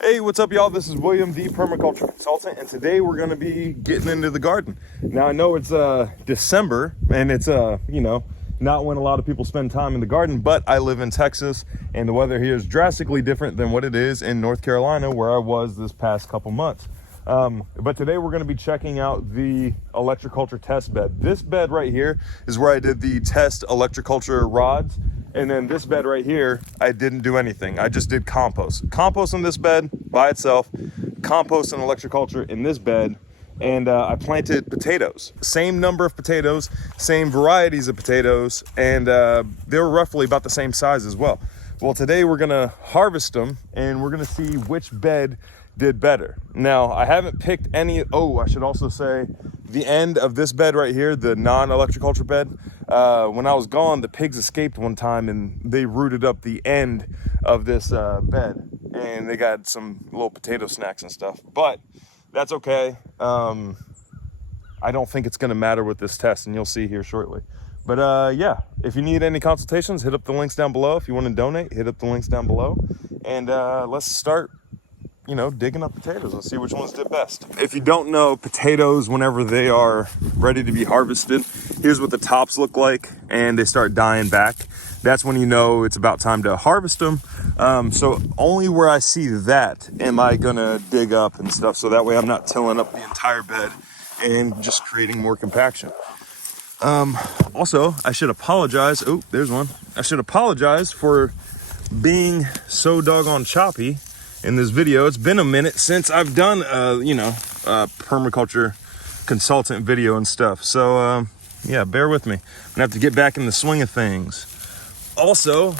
Hey, what's up, y'all? This is William, the Permaculture Consultant, and today we're going to be getting into the garden. Now, I know it's December, and it's not when a lot of people spend time in the garden, but I live in Texas, and the weather here is drastically different than what it is in North Carolina, where I was this past couple months. But today we're going to be checking out the Electroculture test bed. This bed right here is where I did the test Electroculture rods. And then this bed right here, I didn't do anything. I just did compost. Compost in this bed by itself, compost and Electroculture in this bed, and I planted potatoes. Same number of potatoes, same varieties of potatoes, and they were roughly about the same size as well. Well, today we're gonna harvest them, and we're gonna see which bed did better. Now, I haven't picked any, I should also say, the end of this bed right here, the non-Electroculture bed, when I was gone, the pigs escaped one time and they rooted up the end of this bed, and they got some little potato snacks and stuff, but that's okay. I don't think it's gonna matter with this test, and you'll see here shortly. But yeah, if you need any consultations, hit up the links down below. If you wanna donate, hit up the links down below, and let's start digging up potatoes and see which ones did best. If you don't know, potatoes, whenever they are ready to be harvested, here's what the tops look like, and they start dying back. That's when you know it's about time to harvest them. So only where I see that am I gonna dig up and stuff, so that way I'm not tilling up the entire bed and just creating more compaction. Also, I should apologize. Oh, there's one. I should apologize for being so doggone choppy in this video. It's been a minute since I've done a permaculture consultant video and stuff, so yeah, bear with me. I'm gonna have to get back in the swing of things. Also,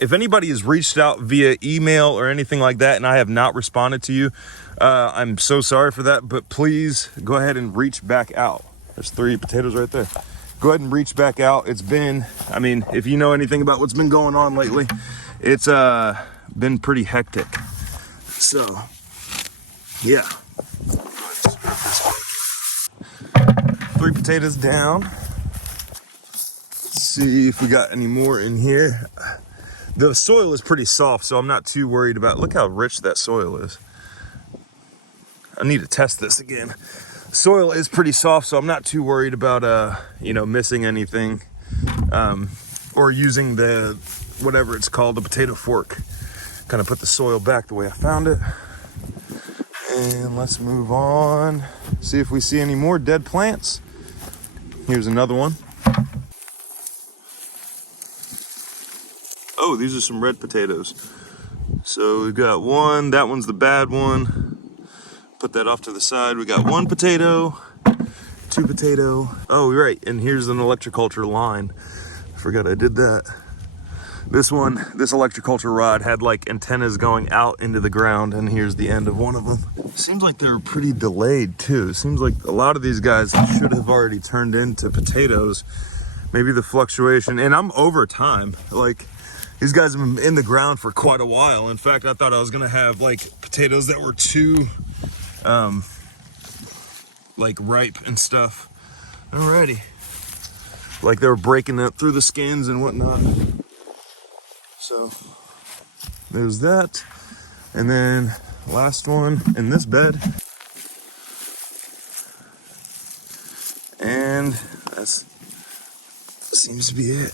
if anybody has reached out via email or anything like that and I have not responded to you, I'm so sorry for that, but please go ahead and reach back out. There's 3 potatoes right there. Go ahead and reach back out. It's been, if you know anything about what's been going on lately, it's been pretty hectic. So yeah, 3 potatoes down. Let's see if we got any more in here. The soil is pretty soft, so I'm not too worried about, look how rich that soil is. I need to test this again. Soil is pretty soft, so I'm not too worried about missing anything, or using the whatever it's called, the potato fork. Kind of put the soil back the way I found it. And let's move on. See if we see any more dead plants. Here's another one. Oh, these are some red potatoes. So we've got one, that one's the bad one. Put that off to the side. We got 1 potato, 2 potato. Oh, right, and here's an Electroculture line. I forgot I did that. This Electroculture rod had like antennas going out into the ground, and here's the end of one of them. Seems like they're pretty delayed too. It seems like a lot of these guys should have already turned into potatoes. Maybe the fluctuation, and I'm over time. Like, these guys have been in the ground for quite a while. In fact, I thought I was gonna have like potatoes that were too like ripe and stuff. Alrighty. Like they were breaking up through the skins and whatnot. So there's that. And then last one in this bed. And that seems to be it.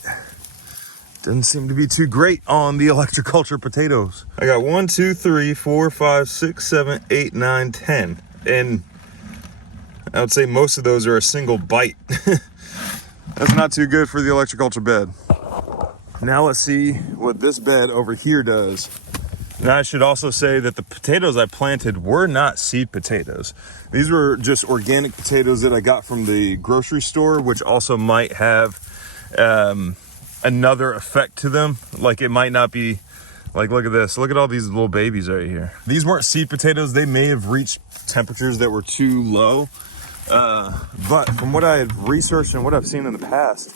Doesn't seem to be too great on the Electroculture potatoes. I got 1, 2, 3, 4, 5, 6, 7, 8, 9, 10. And I would say most of those are a single bite. That's not too good for the Electroculture bed. Now let's see what this bed over here does. Now I should also say that the potatoes I planted were not seed potatoes. These were just organic potatoes that I got from the grocery store, which also might have another effect to them. Like, it might not be, like, look at this. Look at all these little babies right here. These weren't seed potatoes. They may have reached temperatures that were too low. But from what I had researched and what I've seen in the past,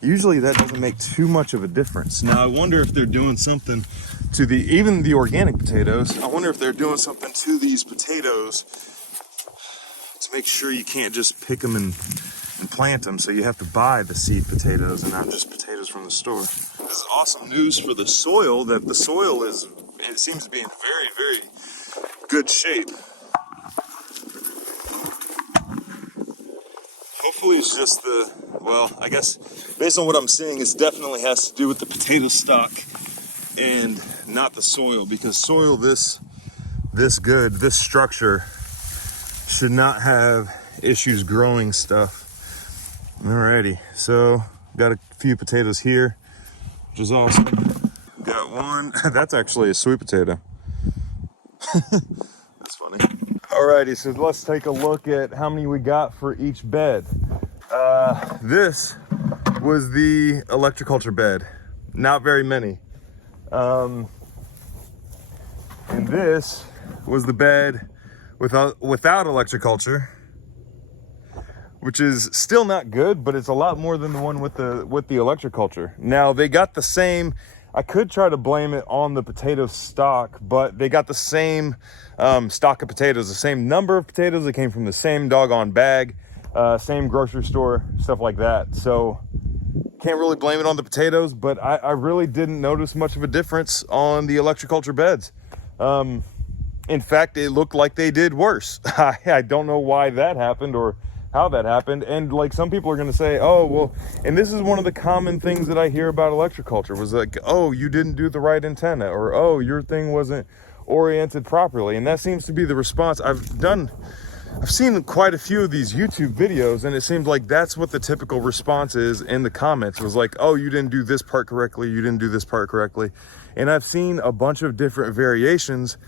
usually that doesn't make too much of a difference. Now I wonder if they're doing something to even the organic potatoes. I wonder if they're doing something to these potatoes to make sure you can't just pick them and plant them. So you have to buy the seed potatoes and not just potatoes from the store. This is awesome news for the soil, that the soil is it seems to be in very, very good shape. Hopefully it's just well, I guess based on what I'm seeing, it definitely has to do with the potato stock and not the soil, because soil this structure should not have issues growing stuff. Alrighty, so got a few potatoes here, which is awesome. Got one, that's actually a sweet potato. That's funny. Alrighty, so let's take a look at how many we got for each bed. This was the Electroculture bed, not very many. And this was the bed without Electroculture, which is still not good, but it's a lot more than the one with the Electroculture. Now they got the same. I could try to blame it on the potato stock, but they got the same stock of potatoes, the same number of potatoes. They came from the same doggone bag, same grocery store, stuff like that. So can't really blame it on the potatoes, but I really didn't notice much of a difference on the Electroculture beds. In fact, it looked like they did worse. I don't know why that happened or how that happened. And like, some people are going to say, oh, well, and this is one of the common things that I hear about Electroculture was like, oh, you didn't do the right antenna, or oh, your thing wasn't oriented properly. And that seems to be the response. I've seen quite a few of these YouTube videos, and it seems like that's what the typical response is in the comments, was like, oh, you didn't do this part correctly, you didn't do this part correctly. And I've seen a bunch of different variations.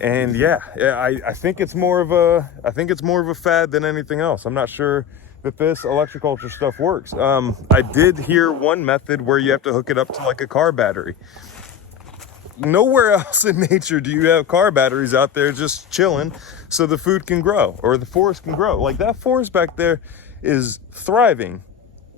And yeah, I think it's more of a fad than anything else. I'm not sure that this Electroculture stuff works. I did hear one method where you have to hook it up to like a car battery. Nowhere else in nature do you have car batteries out there just chilling so the food can grow or the forest can grow. Like, that forest back there is thriving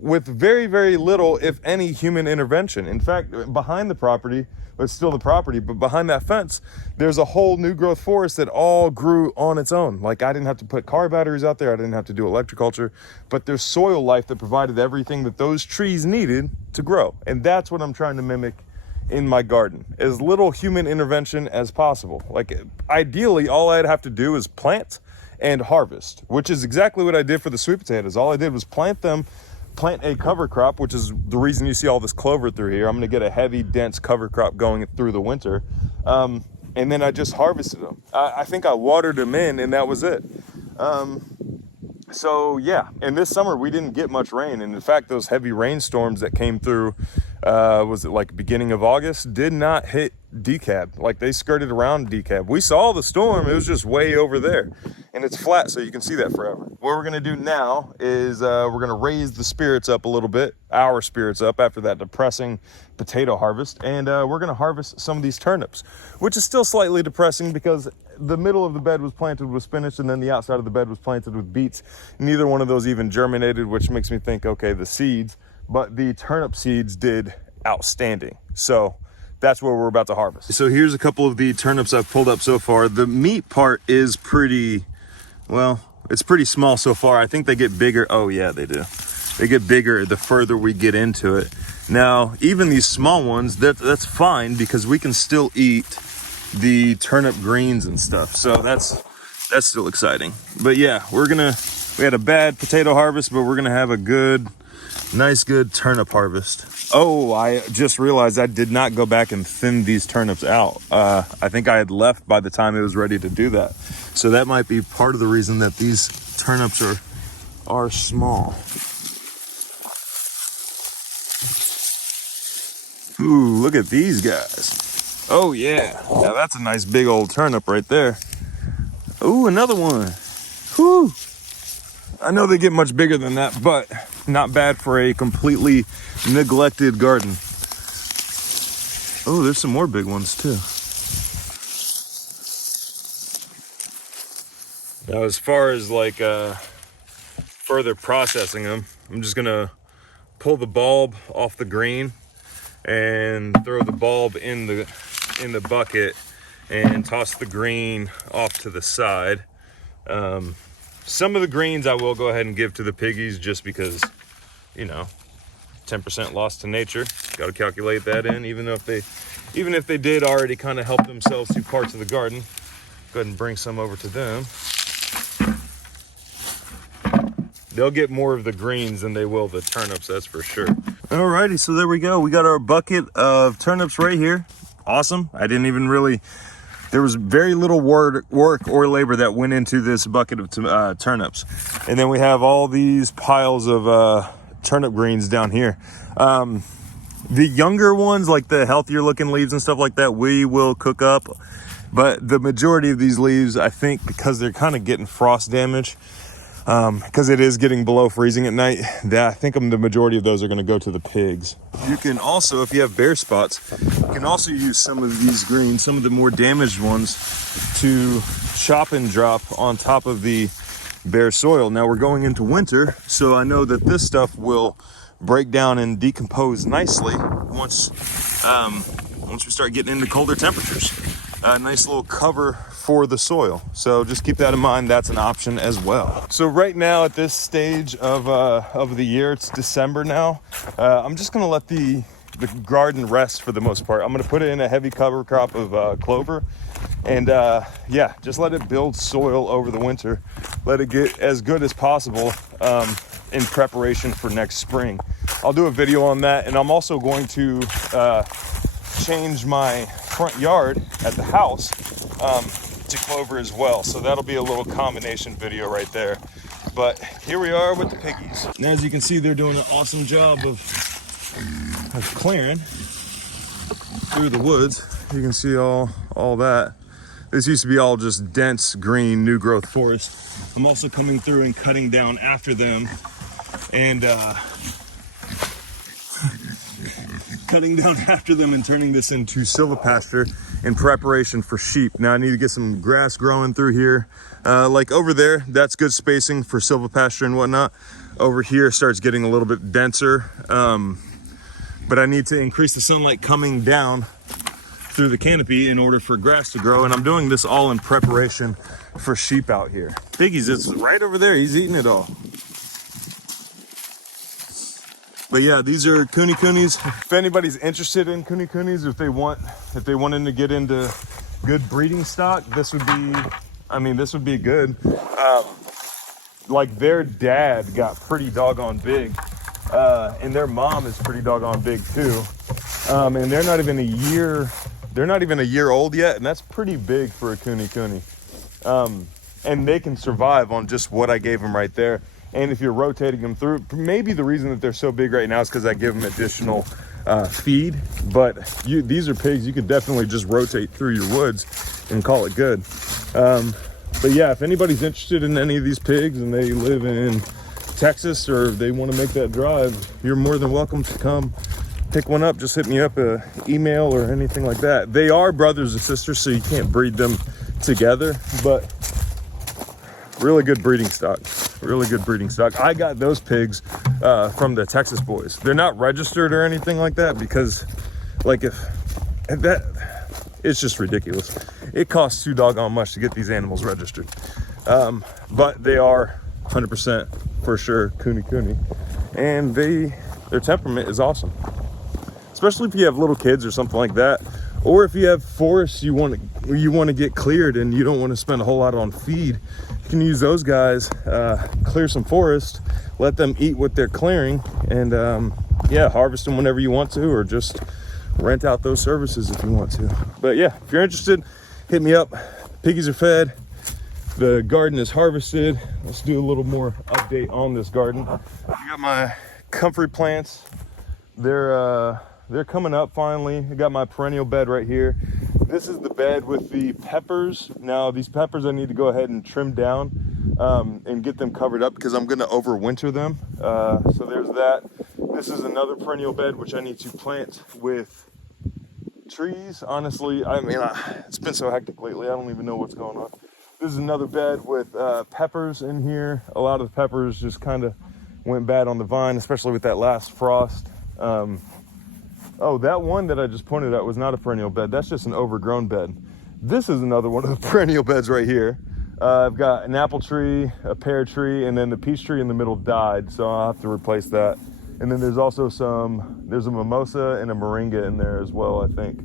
with very, very little, if any, human intervention. In fact, behind the property, but it's still the property, but behind that fence, there's a whole new growth forest that all grew on its own. Like, I didn't have to put car batteries out there. I didn't have to do Electroculture, but there's soil life that provided everything that those trees needed to grow. And that's what I'm trying to mimic in my garden, as little human intervention as possible. Like, ideally, all I'd have to do is plant and harvest, which is exactly what I did for the sweet potatoes. All I did was plant a cover crop, which is the reason you see all this clover through here. I'm going to get a heavy, dense cover crop going through the winter. And then I just harvested them. I think I watered them in, and that was it. So yeah, and this summer we didn't get much rain. And in fact, those heavy rainstorms that came through, was it like beginning of August, did not hit DeKalb. Like, they skirted around DeKalb. We saw the storm, it was just way over there. And it's flat, so you can see that forever. What we're gonna do now is we're gonna raise the spirits up a little bit, our spirits up after that depressing potato harvest. And we're gonna harvest some of these turnips, which is still slightly depressing because the middle of the bed was planted with spinach, and then the outside of the bed was planted with beets. Neither one of those even germinated, which makes me think, okay, the seeds, but the turnip seeds did outstanding. So that's what we're about to harvest. So here's a couple of the turnips I've pulled up so far. The meat part is pretty, well, it's pretty small so far. I think they get bigger. Oh yeah, they do. They get bigger the further we get into it. Now, even these small ones, that's fine, because we can still eat the turnip greens and stuff. So that's still exciting. But yeah, we had a bad potato harvest, but we're gonna have a good, nice, good turnip harvest. Oh, I just realized I did not go back and thin these turnips out. I think I had left by the time it was ready to do that. So that might be part of the reason that these turnips are small. Ooh, look at these guys. Oh yeah, now that's a nice big old turnip right there. Ooh, another one. Whew. I know they get much bigger than that, but not bad for a completely neglected garden. Oh, there's some more big ones too. Now, as far as like further processing them, I'm just gonna pull the bulb off the green and throw the bulb in the bucket and toss the green off to the side. Some of the greens I will go ahead and give to the piggies, just because, you know, 10% loss to nature. Got to calculate that in, even if they did already kind of help themselves to parts of the garden. Go ahead and bring some over to them. They'll get more of the greens than they will the turnips, that's for sure. Alrighty, so there we go. We got our bucket of turnips right here. Awesome. I didn't even really, there was very little work or labor that went into this bucket of turnips. And then we have all these piles of turnip greens down here. The younger ones, like the healthier looking leaves and stuff like that, we will cook up. But the majority of these leaves, I think because they're kind of getting frost damage, because it is getting below freezing at night, I think the majority of those are going to go to the pigs. You can also, if you have bare spots, you can also use some of these greens, some of the more damaged ones, to chop and drop on top of the bare soil. Now we're going into winter, so I know that this stuff will break down and decompose nicely once we start getting into colder temperatures. A nice little cover for the soil. So just keep that in mind. That's an option as well. So right now at this stage of the year, it's December now. I'm just gonna let the garden rest for the most part. I'm gonna put it in a heavy cover crop of clover, and yeah, just let it build soil over the winter. Let it get as good as possible in preparation for next spring. I'll do a video on that, and I'm also going to change my front yard at the house to clover as well, so that'll be a little combination video right there. But here we are with the piggies, and as you can see, they're doing an awesome job of clearing through the woods. You can see all that. This used to be all just dense green new growth forest. I'm also coming through and cutting down after them, and turning this into silvopasture in preparation for sheep. Now I need to get some grass growing through here. Like over there, that's good spacing for silvopasture and whatnot. Over here starts getting a little bit denser, but I need to increase the sunlight coming down through the canopy in order for grass to grow, and I'm doing this all in preparation for sheep out here. Piggies, it's right over there. He's eating it all. But yeah, these are kuni-kunis. If anybody's interested in kuni-kunis, if they wanted to get into good breeding stock, this would be good. Like their dad got pretty doggone big, and their mom is pretty doggone big too. And they're not even a year old yet, and that's pretty big for a kuni-kuni. And they can survive on just what I gave them right there. And if you're rotating them through, maybe the reason that they're so big right now is because I give them additional feed. But these are pigs you could definitely just rotate through your woods and call it good. But yeah, if anybody's interested in any of these pigs and they live in Texas or they want to make that drive, you're more than welcome to come pick one up. Just hit me up an email or anything like that. They are brothers and sisters, so you can't breed them together, but really good breeding stock. I got those pigs from the Texas boys. They're not registered or anything like that because, like, it's just ridiculous. It costs too doggone much to get these animals registered. But they are 100% for sure kuni-kuni, and their temperament is awesome. Especially if you have little kids or something like that, or if you have forests you want to get cleared and you don't want to spend a whole lot on feed. You can use those guys, clear some forest, let them eat what they're clearing, and yeah, harvest them whenever you want to, or just rent out those services if you want to. But yeah, if you're interested, hit me up. Piggies are fed, the garden is harvested. Let's do a little more update on this garden. I got my comfrey plants. They're coming up finally. I got my perennial bed right here. This is the bed with the peppers. Now these peppers I need to go ahead and trim down and get them covered up because I'm going to overwinter them. So there's that. This is another perennial bed which I need to plant with trees. Honestly, it's been so hectic lately. I don't even know what's going on. This is another bed with peppers in here. A lot of the peppers just kind of went bad on the vine, especially with that last frost. Oh, that one that I just pointed out was not a perennial bed. That's just an overgrown bed. This is another one of the perennial beds right here. I've got an apple tree, a pear tree, and then the peach tree in the middle died, so I'll have to replace that. And then there's also there's a mimosa and a moringa in there as well, I think.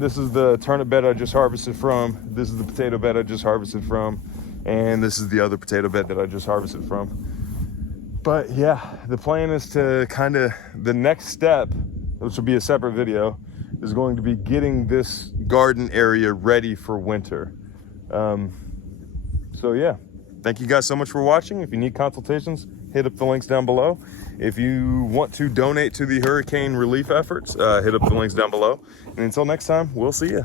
This is the turnip bed I just harvested from. This is the potato bed I just harvested from. And this is the other potato bed that I just harvested from. But yeah, the plan is to the next step, which will be a separate video, is going to be getting this garden area ready for winter. So yeah, thank you guys so much for watching. If you need consultations, hit up the links down below. If you want to donate to the hurricane relief efforts, hit up the links down below. And until next time, we'll see you.